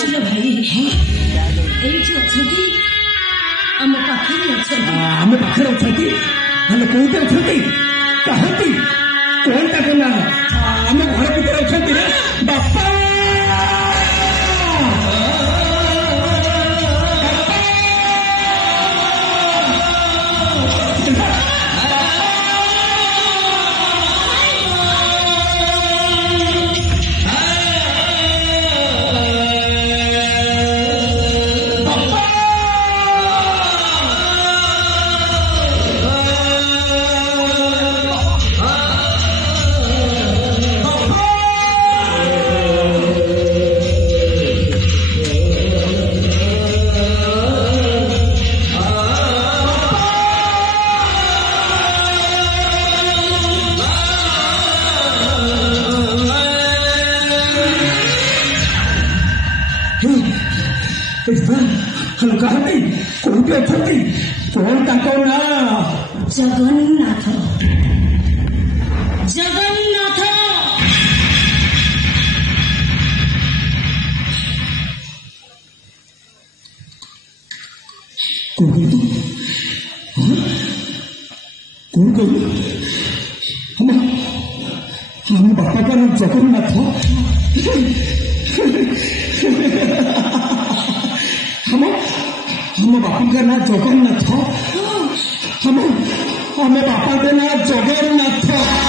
चलो भाई एइठी अछंती हम पाखरे अछंती हम पाखरे अछंती हम कोउते अछंती कहंती कोनटा कोना हम घर भीतर अछंती रे बापा हम कहते कोई अछंती कौन ताको ना जगन्नाथ जगन्नाथ कौन हम बापा का नाम जगन्नाथ हम बापा का नाम जगन्नाथ हम बापा का नाम जगन्नाथ